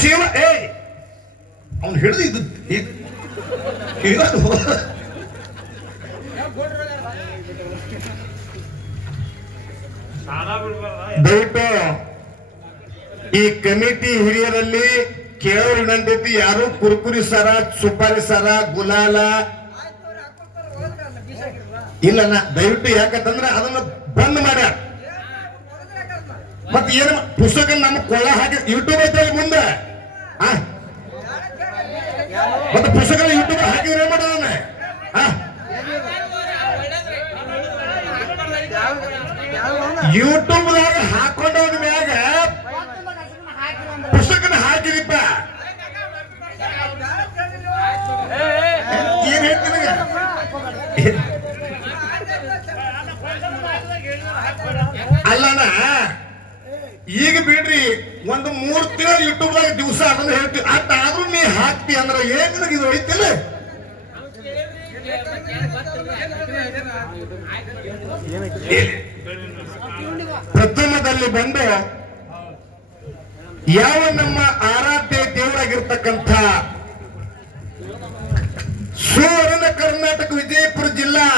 ಶಿವ ಏ ಅವನು ಹಿಡಿದು ಇದು ದಯವಿಟ್ಟು ಈ ಕಮಿಟಿ ಹಿರಿಯರಲ್ಲಿ ಕೇಳೋರು ವಿನಂತಿ, ಯಾರು ಕುರ್ಕುರಿ ಸರ, ಸುಪಾರಿ ಸರ, ಗುಲಾಲ ಇಲ್ಲ. ದಯವಿಟ್ಟು ಯಾಕಂತಂದ್ರೆ ಅದನ್ನ ಬಂದ್ ಮಾಡ್ಯಾರ. ಮತ್ತೆ ಏನು ಪುಸ್ತಕ ನಮ್ಮ ಕೊಳ್ಳ ಹಾಕಿ ಯೂಟ್ಯೂಬ್ ಐತೆ ಮುಂದೆ ಮತ್ತೆ ಪುಸ್ತಕ ಯೂಟ್ಯೂಬ್ ಹಾಕಿದ್ರೆ ಏನ್ ಮಾಡೋಣ? ಯೂಟ್ಯೂಬ್ದಾಗ ಹಾಕೊಂಡವನ ಮ್ಯಾಗ ಪುಸ್ತಕನ ಹಾಕಿದಿಪ್ಪ. ಏನ್ ಹೇಳ್ತೀನಿ ಅಲ್ಲಣ್ಣ, ಈಗ ಬಿಡ್ರಿ ಒಂದು 3 ತಿಂಗಳು ಯೂಟ್ಯೂಬ್ದಾಗ ದಿವಸ ಅದನ್ನ ಹೇಳ್ತೀವಿ. ಆದ್ರೂ ನೀ ಹಾಕ್ತಿ ಅಂದ್ರೆ ಏನ್ ಇದು ಹೊಡಿತಿಲ್ಲ. ಪ್ರಥಮದಲ್ಲಿ ಬಂದು ಯಾವ ನಮ್ಮ ಆರಾಧ್ಯ ದೇವರಾಗಿರ್ತಕ್ಕಂಥ ಸುವರ್ಣ ಕರ್ನಾಟಕ ವಿಜಯಪುರ ಜಿಲ್ಲಾ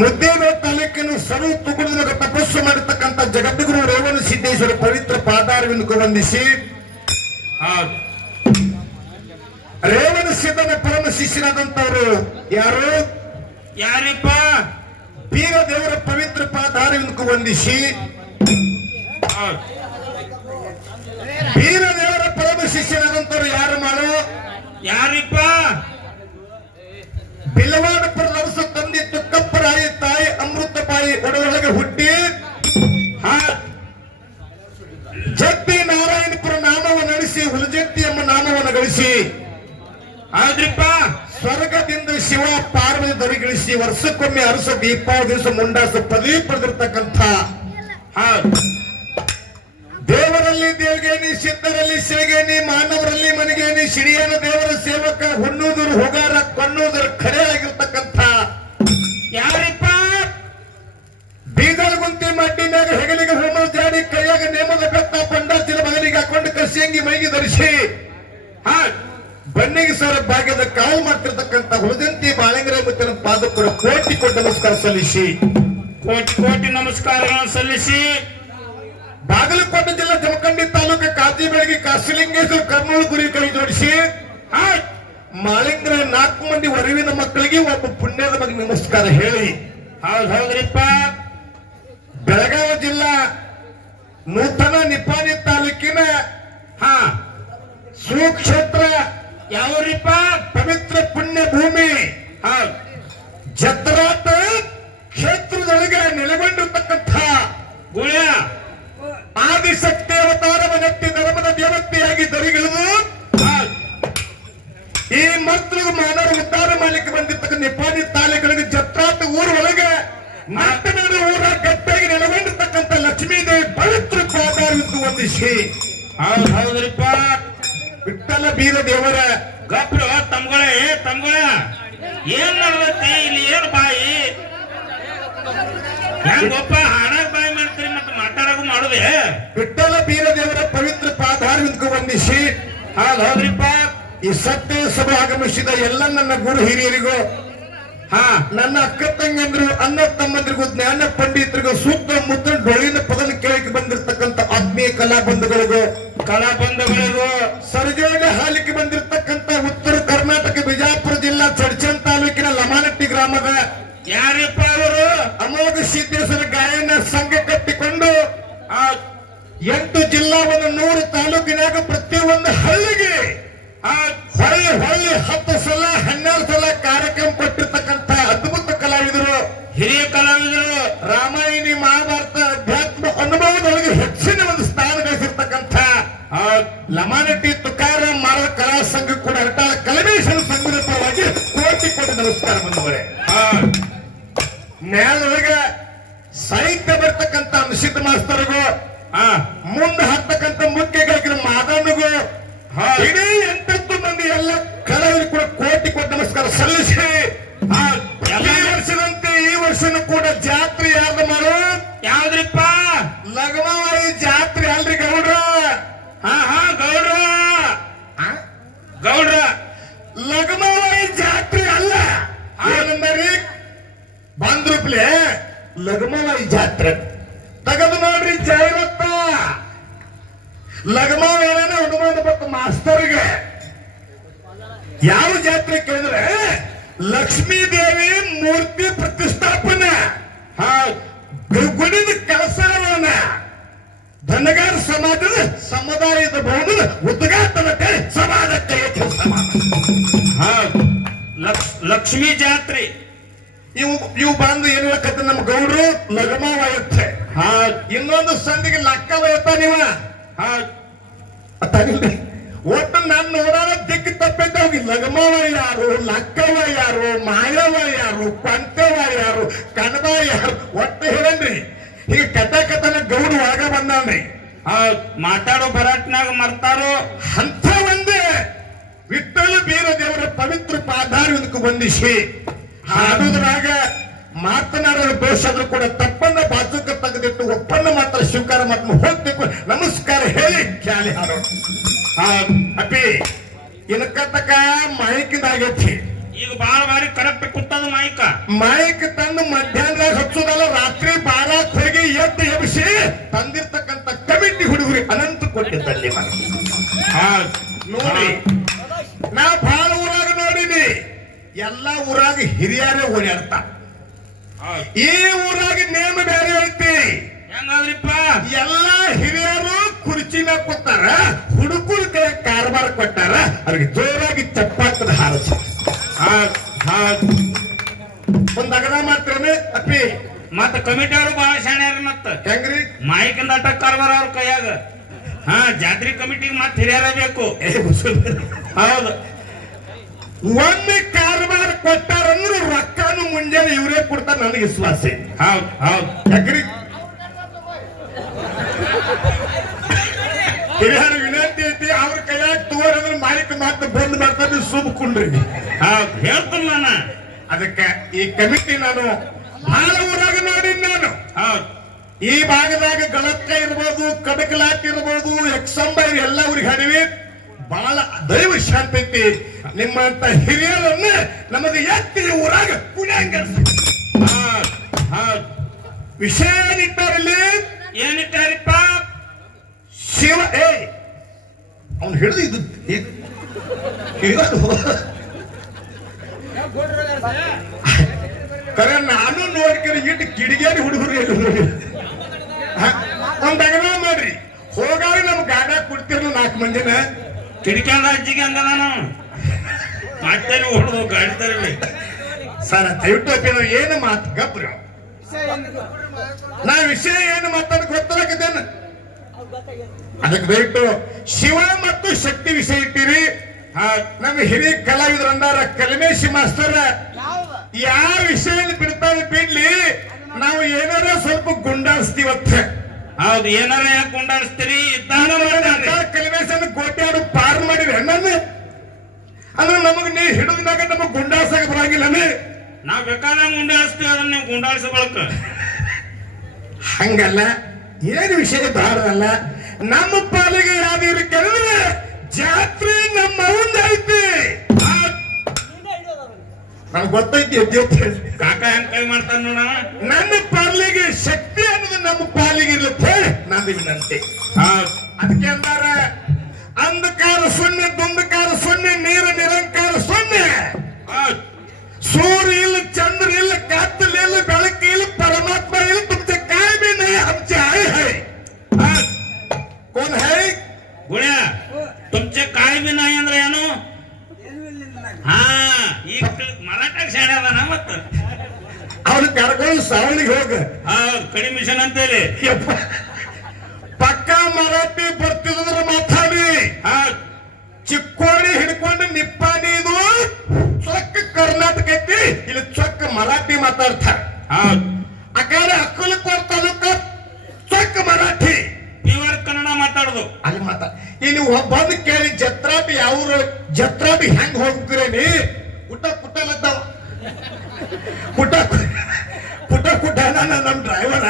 ಮುದ್ದೇನೂರು ತಾಲೂಕಿನ ಸರು ತುಗುಡಿದ ತಪಸ್ಸು ಮಾಡಿರ್ತಕ್ಕಂಥ ಜಗದ್ಗುರು ರೇವಣ ಸಿದ್ದೇಶ್ವರ ಪವಿತ್ರ ಪಾದಾರವಿಂದಕ್ಕೆ ವಂದಿಸಿ, ರೇವಣ ಸಿದ್ದನ ಪರಮ ಶಿಷ್ಯನಾದಂತವರು ಯಾರಿಪ್ಪ? ಬೀರ ದೇವರ ಪವಿತ್ರ ಪಾದಾರವಿಂದಕ್ಕೆ ವಂದಿಸಿ, ಬೀರ ದೇವರ ಪರಮ ಶಿಷ್ಯನಾದಂತವರು ಯಾರಿಪ್ಪ? ಬಿಲ್ಲವಾಡಪುರ ನರಸ ತಂದೆ ತುಕ್ಕಪ್ಪರಾಯಿ ತಾಯಿ ಅಮೃತಬಾಯಿ ಒಡವೊಳಗೆ ಹುಟ್ಟಿ ಜಟ್ಟಿ ನಾರಾಯಣಪುರ ನಾಮವನ್ನು ನಡೆಸಿ ಹುಲಜಟ್ಟಿ ಎಂಬ ನಾಮವನ್ನು ಗಳಿಸಿ, ಆದ್ರಿಪ್ಪ ಸ್ವರ್ಗದಿಂದ ಶಿವ ಪಾರ್ವತಿ ದರಿಗಳಿಸಿ ವರ್ಷಕ್ಕೊಮ್ಮೆ ಅರಸ ದೀಪಾವಳಿ ದಿವಸ ಮುಂಡಾಸ ಪದವಿ ಪಡೆದಿರ್ತಕ್ಕಂಥ ದೇವರಲ್ಲಿ ದೇವಗೇನಿ, ಸಿದ್ಧರಲ್ಲಿ ಶಿವಗೇನಿ, ಮಾನವರಲ್ಲಿ ಮನೆಗೇನಿ, ಶಿಡಿಯನ ದೇವರ ಸೇವಕ, ಹುಣ್ಣುವುದರ ಹೋಗಾರ, ಕಣ್ಣುವುದರ ಖರೆ ಆಗಿರ್ತಕ್ಕಂಥ ಯಾರಿಪ್ಪ? ಬೀದರ್ ಗುಂತಿ ಮಡ್ಡಿ ಮ್ಯಾಗ ಹೆಗಲಿಗೆ ಹೋಮ ಜಾಡಿ, ಕೈಯಾಗ ನೇಮದ ಬೆತ್ತ, ಪಂಡಾಚಿನ ಮಗನಿಗೆ ಹಾಕೊಂಡು ಕಸಿಯಂಗಿ ಮೈಗೆ ಧರಿಸಿ ಬನ್ನಿಗೆ ಸರ ಭಾಗ್ಯದ ಕಾವು ಮಾಡ್ತಿರ್ತಕ್ಕಂಥ ಹುಲಜಂತಿ ಬಾಳಂಗರ ಮುತ್ತಿನ ಪಾದಕರು ಕೋಟಿ ನಮಸ್ಕಾರ ಸಲ್ಲಿಸಿ, ಕೋಟಿ ನಮಸ್ಕಾರಗಳನ್ನು ಸಲ್ಲಿಸಿ, ಬಾಗಲಕೋಟೆ ಜಿಲ್ಲಾ ಜಮಖಂಡಿ ತಾಲೂಕು ಕಾಜಿಬೆಳಗಿ ಕಾಶಿಲಿಂಗೇಶ್ವರ ಕರ್ನೂಲು ಗುರಿ ಕೈ ಜೋಡಿಸಿ, ಮಾಳಿಂಗ್ರ 4 ಮಂದಿ ವರವಿನ ಮಕ್ಕಳಿಗೆ ಒಬ್ಬ ಪುಣ್ಯದ ಬಗ್ಗೆ ನಮಸ್ಕಾರ ಹೇಳಿ. ಹೌದ್ರಿಪ್ಪ. ಬೆಳಗಾವಿ ಜಿಲ್ಲಾ ನೂತನ ನಿಪಾನಿ ತಾಲೂಕಿನ ಸುಕ್ಷೇತ್ರ ಯಾವ್ರಿಪ್ಪ? ಪವಿತ್ರ ಪುಣ್ಯ ಭೂಮಿ ಜತ್ರಾತ ಕ್ಷೇತ್ರದೊಳಗೆ ನೆಲೆಗೊಂಡಿರ್ತಕ್ಕಂಥ ಗುಳ್ಯ ಆದಿಶಕ್ತಿ ಅವತಾರವನ್ನೆತ್ತಿ ಧರ್ಮದ ದೇವತೆಯಾಗಿ ದರಿಗಿಳಿದು ಈ ಮಕ್ಕಳಿಗೆ ಮಾನವ ಉದ್ಧಾರ ಮಾಡಲಿಕ್ಕೆ ಬಂದಿರ್ತಕ್ಕಂಥ ನಿಪಾನಿ ತಾಲೂಕಿನ ಜತ್ರಾತ ಊರೊಳಗೆ ನಾಟನದ ಊರ ಗಟ್ಟಿಯಾಗಿ ನೆಲೆಗೊಂಡಿರ್ತಕ್ಕಂಥ ಲಕ್ಷ್ಮೀದೇವಿ ಪವಿತ್ರ ಪಾದಾರವಿಂದು ವಂದಿಸಿ, ಹೌದ್ರಿಪ್ಪ. ವಿಠ್ಠಲ ಬೀರ ದೇವರ ಗಪ್ರು ತಮ್ಗಳ ಏನ್ ನಡೆದೈತಿ ಇಲ್ಲಿ? ಏನು ಬಾಯಿ ಹೆಂಗೊಪ್ಪ ಹಾಡಾಗ ಬಾಯಿ ಮಾಡ್ತೀರಿ ಮತ್ತೆ ಮಾತಾಡೋದು ಮಾಡುದೇ? ವಿಠ್ಠಲ ಬೀರ ದೇವರ ಪವಿತ್ರ ಪಾದಾರವಿಂದಕ್ಕೆ ವಂದಿಸಿ, ಹೌದ್ರಿಪ್ಪ. ಈ ಸತ್ಯ ಸಭೆ ಆಗಮಿಸಿದ ಎಲ್ಲ ನನ್ನ ಗುರು ಹಿರಿಯರಿಗೂ, ನನ್ನ ಅಕ್ಕ ತಂಗಂದ್ರು, ಅಣ್ಣ ತಮ್ಮಂದ್ರಿಗೂ, ಜ್ಞಾನ ಪಂಡಿತರಿಗೂ, ಸುತ್ತಮುತ್ತ ಡೊಳ್ಳಿನ ಪದನ ಕೇಳಕ್ಕೆ ಬಂದಿರತಕ್ಕಂಥ ಆತ್ಮೀಯ ಕಲಾಬಂಧುಗಳಿಗೂ ಸರ್ಜೋಗ ಹಾಲಿಗೆ ಬಂದಿರತಕ್ಕಂಥ ಉತ್ತರ ಕರ್ನಾಟಕ ಬಿಜಾಪುರ ಜಿಲ್ಲಾ ಚಡ್ಚನ್ ತಾಲೂಕಿನ ಲಮಾನಟ್ಟಿ ಗ್ರಾಮದ ಯಾರಿಪ್ಪ ಅವರು? ಅಮೋಘ ಸಿದ್ದೇಶ್ವರ ಗಾಯನ ಸಂಘ ಕಟ್ಟಿಕೊಂಡು 8 ಜಿಲ್ಲಾ 100 ತಾಲೂಕಿನಾಗ ಪ್ರತಿಯೊಂದು ಹಳ್ಳಿಗೆ ಹೊಳ್ಳಿ 10 ಸಲ 12 ಸಲ ಕಾರ್ಯಕ್ರಮ ಕೊಟ್ಟಿರ್ತಕ್ಕಂಥ ಅದ್ಭುತ ಕಲಾವಿದರು, ಹಿರಿಯ ಕಲಾವಿದರು. ರಾಮಾಯಣಿ ಮಹಾಭಾರತ ಅಧ್ಯಾತ್ಮ ಅನುಭವದೊಳಗೆ ಹೆಚ್ಚಿನ ಒಂದು ಸ್ಥಾನ ಗಳಿಸಿರ್ತಕ್ಕಂಥ ಲಮಾನಟ್ಟಿ ತುಕಾರಾಮ್ ಮಾರ ಕಲಾ ಸಂಘ ಕೂಡ ಹರಟಾಳ ಕಲಮೇಶ್ವರ ಸಂಘದ ಪರವಾಗಿ ಕೋಟಿ ನಮಸ್ಕಾರ ಬಂದವರೇ. ನ್ಯಾಯದೊಳಗೆ ಸಾಹಿತ್ಯ ಬರ್ತಕ್ಕಂಥ ನಿಷಿದ್ಧ ಮಾಸ್ತರಿಗೂ, ಮುಂದೆ ಹತ್ತಕ್ಕಂಥ ಮುಖ್ಯ ಗಾಯಕರ ಮಾದನಿಗೂ, ಇಡೀ 8 ಮಂದಿ ಎಲ್ಲ ಕಲಾವಿದರು ಕೂಡ ಕೋಟಿ ನಮಸ್ಕಾರ ಸಲ್ಲಿಸಿ, ಈ ವರ್ಷದಂತೆ ಈ ವರ್ಷನೂ ಕೂಡ ಜಾತ್ರೆ ಯಾವ್ದು ಮಾಡೋ? ಯಾವ್ದ್ರಿಪ್ಪ? ಲಗಮಾಯಿ ಜಾತ್ರೆ ಅಲ್ರಿ ಗೌಡ್ರ. ಲಗಮಾವ ಏನೇನ ಅನುಮಾನ ಬಂತು ಮಾಸ್ತರ್ಗೆ. ಯಾವ ಜಾತ್ರೆ ಕೇಳಿದ್ರೆ ಲಕ್ಷ್ಮೀ ದೇವಿ ಮೂರ್ತಿ ಪ್ರತಿಷ್ಠಾಪನೆ, ಗುಡಿದ ಕೆಲಸವನ್ನ ಧನಗಾರ ಸಮಾಜದ ಸಮುದಾಯದ ಭವನದ ಉದ್ಘಾಟನೆ ಸಮಾಜಕ್ಕೆ ಲಕ್ಷ್ಮೀ ಜಾತ್ರೆ ಇವು ಬಂದು ಏನ್ ಹೇಳಕತ್ತ ನಮ್ಮ ಗೌಡ್ರು ಲಗಮಾವ ಇರುತ್ತೆ. ಇನ್ನೊಂದು ಸಂದಿಗೆ ಲಕ್ಕವ ಇರ್ತ ನೀವ ಒಟ್ಟು ನಾನು ನೋಡೋಣ ದಿಕ್ಕು ತಪ್ಪಿದ್ದ ಹೋಗಿ ಲಗಮಾವ ಯಾರು, ಲಕ್ಕವ ಯಾರು, ಮಾಯವ ಯಾರು, ಪಂತವ ಯಾರು, ಕಣವ ಯಾರು ಒಟ್ಟು ಹೇಳನ್ರಿ. ಈಗ ಕಥನ ಗೌಡ ಒಳಗ ಬಂದಾನ್ರಿ. ಮಾತಾಡೋ ಭರಾಟ್ನಾಗ ಮರ್ತಾರೋ ಅಂತ ಒಂದೇ ವಿಠ್ಠಲ ಬೀರ ದೇವರ ಪವಿತ್ರ ಪಾದಾರವಿಂದಕ್ಕೆ ವಂದಿಸಿ ಹಾಡುದ್ರಾಗ ಮಾತನಾಡೋದು ದೋಷಾದ್ರೂ ಕೂಡ ತಪ್ಪನ್ನ ಬಾಜುಕ ತೆಗೆದಿಟ್ಟು ಒಪ್ಪನ್ನ ಮಾತ್ರ ಸ್ವೀಕಾರ ಮಾಡ್ಕೊಂಡು ಹೋಗ್ಬೇಕು. ನಮಸ್ಕಾರ ಹೇಳಿ ಖ್ಯಾಲಿ ಹಾಡೋಣ. ಅಪ್ಪಿ ಇನ್ಕತ್ತಕ ಮಾಯಿಕಿಂದ ಆಗೈತಿ. ಈಗ ಬಾಳ ಬಾರಿ ಕರೆಕ್ಟ್ ಕುಟ್ಟದ ಮಾಯಿಕ್ ತಂದು ಮಧ್ಯಾಹ್ನದಾಗ ಹಚ್ಚೋದಲ್ಲ, ರಾತ್ರಿ 12 ಹೋಗಿ ಎದ್ದು ಎಬ್ಬಿಸಿ ತಂದಿರ್ತಕ್ಕಂಥ ಕಮಿಟಿ ಹುಡುಗರಿ ಅನಂತ ಕೊಟ್ಟಿದ್ದಲ್ಲಿ ನೋಡಿ. ನಾ ಬಹಳ ಊರಾಗ ನೋಡಿನಿ, ಎಲ್ಲಾ ಊರಾಗ ಹಿರಿಯರೇ ಓಡಾಡ್ತ. ಈ ಊರಾಗ ನೇಮ ಬೇರೆ ಐತಿ. ಹೆಂಗಾದ್ರಿಪ್ಪ? ಎಲ್ಲಾ ಹಿರಿಯರು ಕುರ್ಚಿ ಮ್ಯಾಗ ಕೊಟ್ಟಾರ, ಹುಡುಗರ ಕೈ ಕಾರವಾರ ಕೊಟ್ಟಾರ. ಅವ್ರಿಗೆ ಜೋರಾಗಿ ಚಪ್ಪಾಟದ ಹಾರಸ ಒಂದ್ ಅಗದ ಮಾಡ್ತೇನೆ ಅಪ್ಪಿ. ಮತ್ತ ಕಮಿಟಿ ಅವರು ಬಹಳ ಶಾಣ್ಯಾರ. ಮತ್ತ ಹೆಂಗ್ರಿ ಮಾಯಿಕಿಂದ ಅಟ್ಟ ಕಾರ್ಬಾರ ಅವ್ರ ಕೈಯಾಗ ಜಾತ್ರೆ ಕಮಿಟಿಗೆ ಮತ್ತೆ ಹಿರಿಯರ ಬೇಕು. ಹೌದು, ಒಮ್ಮೆ ಕಾರವಾರ ಕೊಟ್ಟಾರಂದ್ರೆ ರೊಕ್ಕನು ಮುಂಜಾನೆ ಇವರೇ ಕೊಡ್ತಾರ. ನನಗೆ ವಿಶ್ವಾಸ. ಹೌದು ಹೌದು. ಯಾಕ್ರಿ ಹಿರಿಯರ ವಿನಂತಿ ಐತಿ, ಅವ್ರ ಕೈಯಾಗ ತಗೋರಂದ್ರೆ ಮಾಲೀಕ ಮಾತ್ರ ಬಂದ್ ಮಾಡ್ತಾರೆ. ಸುಮ್ಕೊಂಡ್ರಿ ಹೇಳ್ತೀನಿ ನಾನು. ಅದಕ್ಕೆ ಈ ಕಮಿಟಿ ನಾನು ಬಹಳ ಊರಾಗ ನೋಡಿ. ನಾನು ಈ ಭಾಗದಾಗ ಗಳಕ್ಕ ಇರ್ಬೋದು, ಕಡಕಲಾಟ್ ಇರ್ಬೋದು, ಎಕ್ಸಂಬೈರ್ ಎಲ್ಲ ಊರಿಗೆ ಹಾಡಿವಿ. ಬಹಳ ದೈವ ಶಾಂತಿ ಐತಿ. ನಿಮ್ಮಂತ ಹಿರಿಯರನ್ನ ನಮಗೆ ಎತ್ತಿ ಊರಾಗ ಪುಣ್ಯಾಂಗ ವಿಷಯ ಏನಿಟ್ಟಾರಲ್ಲಿ. ಏನಿಟ್ಟಾರಿಪ್ಪ? ಶಿವ ಅವನು ಹಿಡಿದು ಇದು ಕರೆ ನಾನು ನೋಡ್ಕರಿ ಇಟ್ಟು ಕಿಡಿಗೇರಿ ಹುಡುಗರು ಒಂದ್ ಅಗದ ಮಾಡ್ರಿ. ಹೋಗಾರಿ ನಮ್ ಗಾಡ ಕೊಡ್ತಿರ್ಲಿ 4 ಮಂದಿನ ಕಿಡಿಕ್ಯಾಗ ಅಜ್ಜಿಗೆ ಹಂಗ ನಾನು ಮತ್ತೆ ಹೊಡೆದು ಗಾಡಿ ತರಲಿ ಸರ್. ದಯವಿಟ್ಟು ನಾವು ಏನು ಮಾತು ಗಬ್ರು, ನಾ ವಿಷಯ ಏನು ಮಾತಾಡಕ್ ಗೊತ್ತಾಗತ್ತೇನ. ಅದಕ್ಕೆ ದಯವಿಟ್ಟು ಶಿವ ಮತ್ತು ಶಕ್ತಿ ವಿಷಯ ಇಟ್ಟಿರಿ. ನಮ್ಮ ಹಿರಿಯ ಕಲಾವಿದ್ರು ಅಂದಾರ ಕಲಮೇಶಿ ಮಾಸ್ತರ, ಯಾವ ವಿಷಯ ಬಿಡ್ತಾರೆ ಬಿಡ್ಲಿ, ನಾವು ಏನಾರ ಸ್ವಲ್ಪ ಗುಂಡಾಡಿಸ್ತೀವತ್ತ. ಹೌದು, ಏನಾರ ಯಾಕೆ ಗುಂಡಾಡಿಸ್ತೀರಿ? ಕಲಮೇಶ್ ಅಂದ್ರೆ ಗೋಟ್ಯಾಡು ಪಾರ್ ಮಾಡಿರಿ ನನ್ನ ಅಂದ್ರೆ ನಮಗ್ ನೀ ಹಿಡಿದಾಗ ನಮಗ್ ಗುಂಡಾಡ್ಸಕ್ ಬರಂಗಿಲ್ಲ. ನಾವ್ ಬೇಕಾದಂಗ ಗುಂಡಾಡಿಸ್ತೀವಿ, ಅದನ್ನ ನೀವು ಗುಂಡಾಡಿಸಬಳಕ ಹಂಗಲ್ಲ. ಏನು ವಿಷಯ ಬಾರದಲ್ಲ. ನಮ್ಮ ಪಾಲಿಗೆ ಯಾವ್ದು ಕೇಳಿದ್ರೆ ಜಾತ್ರೆ ನಮ್ಮ ಐತಿ. ನಮ್ಗೆ ಗೊತ್ತೈತಿ ಕಾಕ ಹೆಂಗ್ ಕೈ ಮಾಡ್ತಾನ ನೋಡ. ನನ್ನ ಪಾಲಿಗೆ ಶಕ್ತಿ ಅನ್ನೋದು ನಮ್ಮ ಪಾಲಿಗೆ ಇರುತ್ತೆ ನಂದು ವಿನಂತಿ. ಅದಕ್ಕೆ ಅಂದಾರ ಅಂಧಕಾರ ಶೂನ್ಯ, ದುಂಧಕಾರ ಶೂನ್ಯ, ನೀರು ನಿರಂಕಾರ ಶೂನ್ಯ. ಸೂರ್ಯ ಇಲ್ಲ, ಚಂದ್ರ ಇಲ್ಲ, ಕತ್ತಲ ಇಲ್ಲ, ಬೆಳಕು ಇಲ್ಲ, ಪರಮಾತ್ಮ ಇಲ್ಲ. ತುಮಚೆ ಕಾಯಿ भी नहीं, हमसे आए हैं. कौन है? ಗುಣ್ಯ ತುಮಚೆ ಕಾಯಿ ಬಿ ನಾಯಿ ಅಂದ್ರೆ ಏನು? ಈಗ ಮರಾಠ ಶಾಣೆ ಅದಾನ. ಮತ್ತ ಅವನು ಕರ್ಕೊಂಡು ಸಾವಳಿಗೆ ಹೋಗ. ಕಡಿಮೆ ಮಿಷನ್ ಅಂತೇಳಿ ಪಕ್ಕ ಮರಾಠಿ ಬರ್ತಿದ್ರೆ ಮಾತಾಡಿ. ಚಿಕ್ಕೋಡಿ ಹಿಡ್ಕೊಂಡು ನಿಪ್ಪಾಣಿ ಇದು ಚೊಕ್ಕ ಕರ್ನಾಟಕ ಐತಿ, ಇಲ್ಲಿ ಚೊಕ್ಕ ಮರಾಠಿ ಮಾತಾಡ್ತಾರೆ. ಆ ಕಡೆ ಅಕ್ಕಲಕೋಟ ತಾಲೂಕ ಚೊಕ್ಕ ಮರಾಠಿ, ಪ್ಯೂರ್ ಕನ್ನಡ ಮಾತಾಡುದು ಅಲ್ಲಿ ಮಾತಾಡ. ಇಲ್ಲಿ ಬಂದು ಕೇಳಿ ಜತ್ರಾಟಿ ಯಾವ ಜತ್ರಾಟಿ ಹೆಂಗ್ ಹೋಗ್ತೀರೇನಿ? ಪುಟ್ಟ ಪುಟ್ಟಲತ್ತಾವ ಪುಟ್ಟ ಪುಟ್ಟ ಪುಟ್ಟ ನಮ್ ಡ್ರೈವರ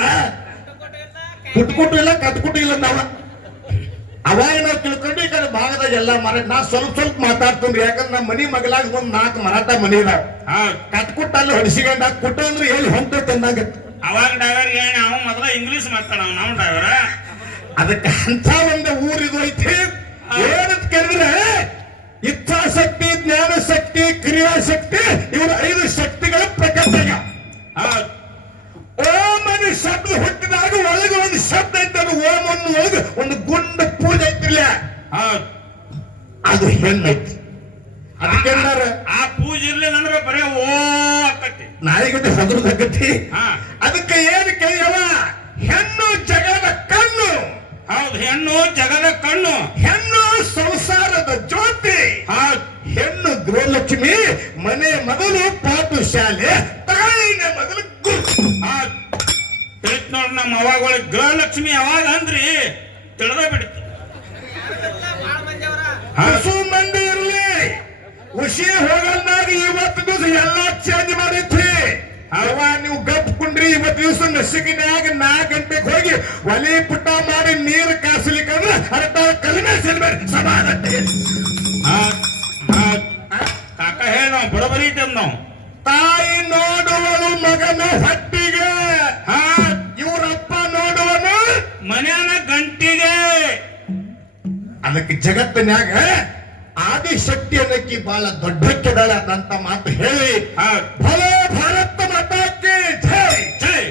ಪುಟ್ಕುಟ್ಟು ಇಲ್ಲ, ಕಟ್ಕುಟ್ಟು ಇಲ್ಲ. ಅವಾಗ ನಾವು ತಿಳ್ಕೊಂಡು ಈ ಕಡೆ ಭಾಗದಾಗ ಎಲ್ಲ ಮರಾಠ. ನಾ ಸ್ವಲ್ಪ ಮಾತಾಡ್ತೀನಿ, ಯಾಕಂದ್ರೆ ನಮ್ಮ ಮನಿ ಮಗಲಾಗ ಒಂದ್ 4 ಮರಾಠ ಮನಿ ಇದಾವ. ಕಟ್ಕುಟ್ಟ ಅಲ್ಲಿ ಹೊಡಿಸಿಕೊಂಡ ಕುಟ್ಟ ಅಂದ್ರೆ ಎಲ್ಲಿ ಹೊಂಟೈತೆ ಅಂದಾಗ ಅವಾಗ ಡ್ರೈವರ್ ಅವ ಮೊದಲ ಇಂಗ್ಲಿಷ್ ಮಾತಾಡ ನಾವು ಡ್ರೈವರ. ಅದಕ್ಕೆ ಅಂತ ಒಂದು ಊರಿದು ಇವರು 5 ಶಕ್ತಿಗಳ ಪ್ರಕಟ ಹೌದ್ ಓಮನ ಶಬ್ದ ಹುಟ್ಟಿದಾಗ ಒಳಗೆ ಒಂದು ಶಬ್ದ ಐತೆ, ಅದು ಓಂ ಅನ್ನು ಒಳಗೆ ಒಂದು ಗುಂಡ ಪೂಜೆ ಐತಿಲ್ಲ, ಹೌದ್ ಅದು ಹೆಣ್ಣೈತಿ. ಅದಕ್ಕೆ ಆ ಪೂಜೆ ಇರ್ಲಿಲ್ಲ ಅಂದ್ರೆ ಬರೇ ಓ ಆಕತಿ, ನಾಯಿಗತೆ ಸದೃದಗತಿ. ಹಾ ಅದಕ್ಕೆ ಏನು ಕೇಳಿಯವ, ಹೆಣ್ಣು ಜಗದ ಕಣ್ಣು. ಹೌದ್, ಹೆಣ್ಣು ಜಗದ ಕಣ್ಣು, ಹೆಣ್ಣು ಸಂಸಾರದ ಜ್ಯೋತಿ. ಹೌದ್ ಹೆಣ್ಣು ಗೃಹಲಕ್ಷ್ಮಿ, ಮನೆ ಮೊದಲು ಪಾಠಶಾಲೆ, ತಾಯಿನ ಮೊದಲು ಗುರು. ಹೌದ್ ತಿಳಿತ್ ನೋಡ್ ನಮ್ಮ ಅವಾಗಳಿಗೆ ಗೃಹಲಕ್ಷ್ಮಿ ಯಾವಾಗ ಅಂದ್ರಿ ತಿಳಿದ ಬಿಡ್ತು. ಹಸು ಮಂದಿ ಇರ್ಲಿ, ಖುಷಿ ಹೋಗಲ್ದಾಗ ಇವತ್ತು ದಿವಸ ಎಲ್ಲಾ ಚೇಂಜ್ ಮಾಡೈತ್ರಿ. ಅವ ನೀವು ಗಪ್ ಕುಂಡ್ರಿ, ಇವತ್ತು ದಿವಸ ನಸಿಗಿನ್ಯಾಗ 4 ಗಂಟೆಗೆ ಹೋಗಿ ಒಲಿ ಪುಟ್ಟ ಮಾಡಿ ನೀರು ಕಾಸ್ಲಿಕ್ಕಂದ್ರೆ ಅರ್ಧ ಕಲಿಮೆ ಸಿಲ್ಬೇಡಿ ಸಮಾನತೆ. ಕಾಕ ಹೇಳ ನಾವು ಬರೋಬರಿ ಇದ್ದೇವ್ ನಾವು. ತಾಯಿ ನೋಡುವನು ಮಗನ ಹೊಟ್ಟಿಗೆ, ಇವರಪ್ಪ ನೋಡುವನು ಮನ್ಯಾನ ಗಂಟಿಗೆ. ಅದಕ್ಕೆ ಜಗತ್ತಿನ್ಯಾಗ ಆದಿಶಕ್ತಿ ಅನ್ನಕ್ಕೆ ಬಹಳ ದೊಡ್ಡಕ್ಕಿದಾಳ ಅಂತ ಮಾತು ಹೇಳಿ, ಭಲೋ ಭಾರತ ಮಾತಾಕ್ಕೆ ಜೈ, ಜೈ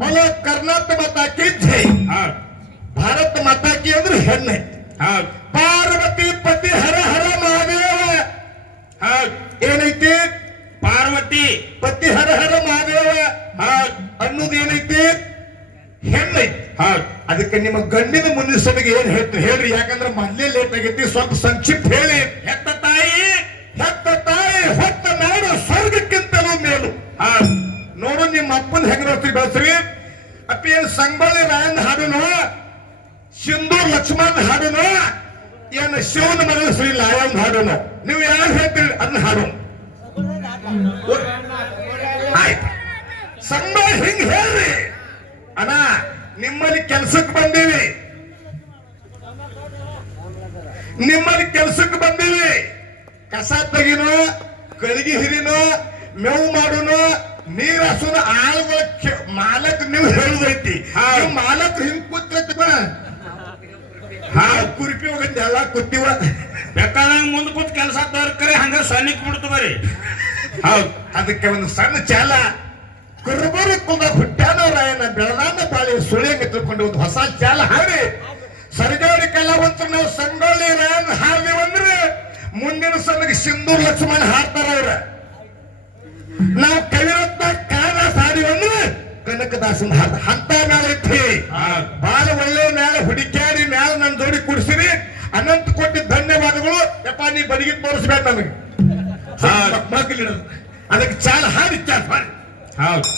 ಭಲೋ ಕರ್ನಾಟಕ ಮಾತಾಕ್ಕೆ ಜೈ. ಭಾರತ ಮಾತಾಕಿ ಅಂದ್ರೆ ಹೆಣ್ಣೆ. ಪಾರ್ವತಿ ಪತಿ ಹರ ಹರ ಮಹಾದೇವ. ಏನೈತಿ? ಪಾರ್ವತಿ ಪತಿ ಹರ ಹರ ಮಹಾದೇವ ಅನ್ನೋದು ಏನೈತಿ? ಹೆಣ್ಣೈತಿ. ಅದಕ್ಕೆ ನಿಮ್ಮ ಗಂಡಿನ ಮುನ್ನಿಸನಿಗೆ ಏನ್ ಹೇಳ್ತೀರಿ ಹೇಳ್ರಿ, ಯಾಕಂದ್ರೆ ಮೊದ್ಲೇ ಲೇಟ್ ಆಗೈತಿ, ಸ್ವಲ್ಪ ಸಂಕ್ಷಿಪ್ತ ಹೇಳಿ. ಹೆತ್ತ ತಾಯಿ ಹೊತ್ತ ನಾಡು ಸ್ವರ್ಗಕ್ಕಿಂತಲೂ ಮೇಲು. ನೋಡು ನಿಮ್ಮ ಅಪ್ಪನ ಹೆಂಗ್ ಬೆಳೆಸ್ರಿ. ಅಪ್ಪ ಏನ್ ಸಂಗೊಳ್ಳಿ ರಾಯನ್ ಹಾಡುನು, ಸಿಂಧೂರ್ ಲಕ್ಷ್ಮಣ್ ಹಾಡುನು, ಏನ್ ಶಿವನ ಮಗಳ ಶ್ರೀ ಲಾಯನ್ ಹಾಡುನು, ನೀವು ಯಾರು ಹೇಳ್ತೀರಿ ಅದನ್ನ ಹಾಡು. ಆಯ್ತು, ಸಂಗೊಳ್ಳಿ ಹಿಂಗ್ ಹೇಳ್ರಿ. ಅಣ್ಣ ನಿಮ್ಮಲ್ಲಿ ಕೆಲ್ಸಕ್ಕೆ ಬಂದೀವಿ, ಕಸ ತೆಗಿನೋ, ಕಳಿಗೆ ಹಿರಿನೋ, ಮೇವು ಮಾಡುನು, ನೀರ್ ಹಸುನ, ಆಳುಗಳ ಮಾಲಕ್ ನೀವು ಹೇಳುದೈತಿ. ಮಾಲಕ್ ಹಿಂಗ್ ಕೂತ್ತಿ ಕುರಿಪಿ ಹೋಗಂತ ಎಲ್ಲ ಕೂತಿವ. ಬೇಕಾದಂಗ ಮುಂದ್ ಕೂತ್ ಕೆಲಸ ಕರೆ ಹಂಗ ಸೈನಿಕ್ ಬಿಡ್ತು ಬರೀ. ಹೌದ್, ಅದಕ್ಕೆ ಒಂದು ಸಣ್ಣ ಚಾಲ ಕುರುಬರು ಕುಂದ ಹುಟ್ಟ್ಯಾನವರಾಯನ ಬೆಳದಾನ ಬಾಳಿ ಸುಳಿಯಂಗ ತಿಳ್ಕೊಂಡು ಒಂದು ಹೊಸ ಚಾಲ ಹಾಡಿ ಸರ್ಜೋಡಿ ಕಲಾವಂತರು ನಾವು ಸಂಗೊಳ್ಳಿ ರಾಯನ್ ಹಾಡಿವಂದ್ರೆ ಮುಂದಿನ ಸಲಗೆ ಸಿಂಧೂರ್ ಲಕ್ಷ್ಮಣ್ ಹಾಡ್ತಾರ ಅವ್ರ. ನಾವು ಕವಿರತ್ನ ಕಾಳಿದಾಸ ಹಾಡಿವಂದ್ರೆ ಕನಕದಾಸನ್ ಹಾಡ ಅಂತ ಮ್ಯಾಲ ಐತಿ. ಬಹಳ ಒಳ್ಳೆ ಮ್ಯಾಲ ಹುಡುಕ್ಯಾಡಿ ಮ್ಯಾಲ ನನ್ನ ಜೋಡಿ ಕುಡಿಸಿರಿ. ಅನಂತ ಕೊಟ್ಟಿ ಧನ್ಯವಾದಗಳು. ಯಪ್ಪ ನೀ ಬಡಿಗೆ ತೋರಿಸ್ಬೇಕು ನನಗೆ ಮಕ್ಕಳಿಡೋದು. ಅದಕ್ಕೆ ಚಾಲ ಹಾಡಿ ಚಾಲ ಮಾಡಿ. ಹೌದು